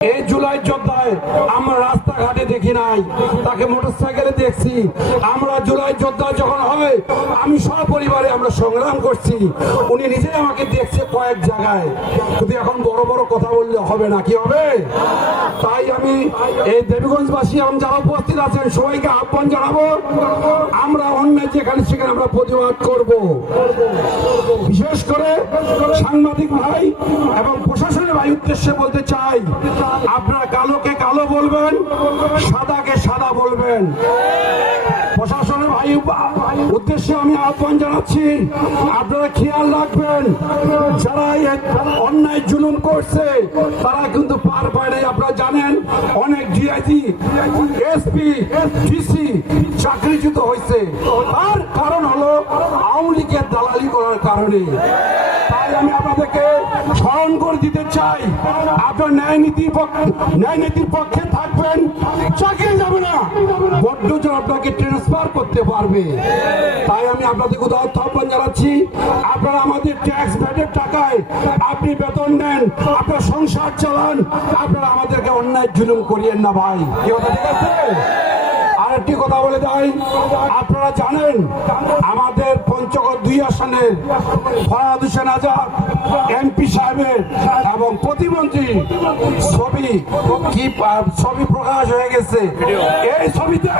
এই জুলাই যোদ্ধায় আমরা রাস্তাঘাটে দেখি নাই, তাকে মোটরসাইকেলে দেখছি। আমরা জুলাই যোদ্ধা যখন হবে, আমি সপরিবারে আমরা সংগ্রাম করছি। উনি নিজে আমাকে দেখছে কয়েক জায়গায়, কিন্তু এখন বড় বড় কথা বললে হবে না, কি হবে? তাই আমি এই দেবীগঞ্জবাসী এবং যারা উপস্থিত আছেন সবাইকে আহ্বান জানাবো, আমরা অন্যায় যেখানে সেখানে আমরা প্রতিবাদ করব। বিশেষ করে সাংবাদিক ভাই এবং প্রশাসনের ভাই উদ্দেশ্যে বলতে চাই, আপনারা কালোকে কালো বলবেন, সাদাকে সাদা বলবেন। প্রশাসনের ভাই উদ্দেশ্যে আমি আহ্বান জানাচ্ছি, আপনারা খেয়াল রাখবেন, যারা অন্যায় জুলুম করছে তারা কিন্তু পার পায় নাই। আপনারা জানেন অনেক ডিআইজি, এসপি, ডিসি চাকরিচ্যুত হয়েছে, তার কারণ হলো আওয়ামী লীগের দালালি করার কারণে। তাই আমি আপনাদেরকে স্মরণ করে দিতে চাই, আপনার ন্যায় নীতির পক্ষে থাকবেন, চাকরি যাবে না, বড্ড জন আপনাকে ট্রান্সফার করতে পারবে। তাই আমি আপনাদের উদাহরণ আহ্বান জানাচ্ছি, আপনারা আমাদের ট্যাক্স ভ্যাটের টাকায় আপনি বেতন নেন, আপনার সংসার চালান, আপনারা আমাদেরকে অন্যায় জুলুম করিয়েন না ভাই। কি কথা ঠিক আছে? আরেকটি কথা বলে যাই, আপনারা জানেন আমাদের পঞ্চগড় 2 আসনের ফরহাদ হোসেন আজাদ এমপি সাহেবের এবং প্রতিমন্ত্রী ছবি প্রকাশ হয়ে গেছে। এই ছবিতে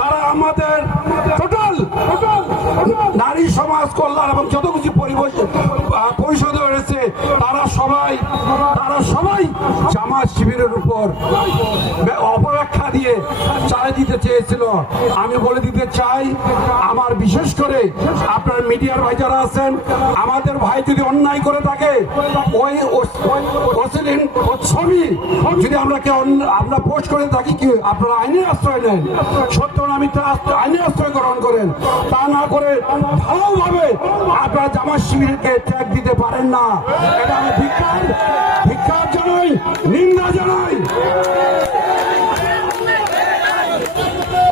তারা আমাদের টোটাল নারী সমাজ কল্যাণ এবং যত কিছু পরিষদ হয়েছে তারা সবাই জামাত শিবিরের উপর অপব্যাখ্যা দিয়ে চালিয়ে দিতে চেয়েছিল। আমি বলে দিতে চাই, আমার বিশেষ করে আপনার মিডিয়ার ভাই যারা আছেন, আমাদের ভাই যদি অন্যায় করে থাকে, ওই ছবি যদি আমরা পোস্ট করে থাকি, কি আপনারা আইনের আশ্রয় নেন, সত্য আমি আইনের আশ্রয় গ্রহণ করেন, তা না করে ভালোভাবে আপনারা জামাত শিবিরকে ট্যাগ দিতে পারেন না। এটা আমি ধিক্কার জানাই, নিন্দা জানাই।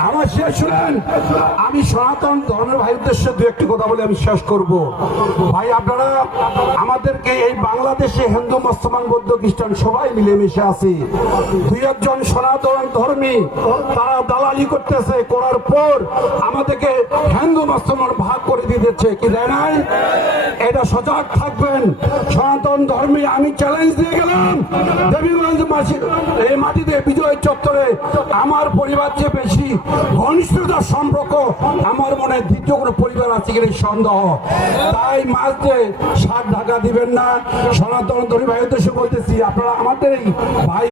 আমার শেষ শুনেন, আমি সনাতন ধর্মের ভাই উদ্দেশ্যে 2-1টি কথা বলে আমি শেষ করব। ভাই আপনারা আমাদেরকে এই বাংলাদেশে হিন্দু, মুসলমান, বৌদ্ধ, খ্রিস্টান সবাই মিলেমিশে আছি। 2-1 জন সনাতন ধর্মী তারা দালালি করতেছে, করার পর আমাদেরকে হিন্দু মুসলমান ভাগ করে দিতেছে, কি দেয় নাই? এটা সজাগ থাকবেন। সনাতন ধর্মী আমি চ্যালেঞ্জ দিয়ে গেলাম, দেবীগঞ্জ এই মাটিতে বিজয় চত্বরে আমার পরিবার চেয়ে বেশি ঘনিষ্ঠতার সম্পর্ক আমার মনে দ্বিতীয় কোনো পরিবার আছে কিনা সন্দেহ। তাই মাঝে সাত ঢাকা দিবেন না। সনাতন ধর্মী ভাই উদ্দেশ্যে বলতেছি, আপনারা আমাদের ভাই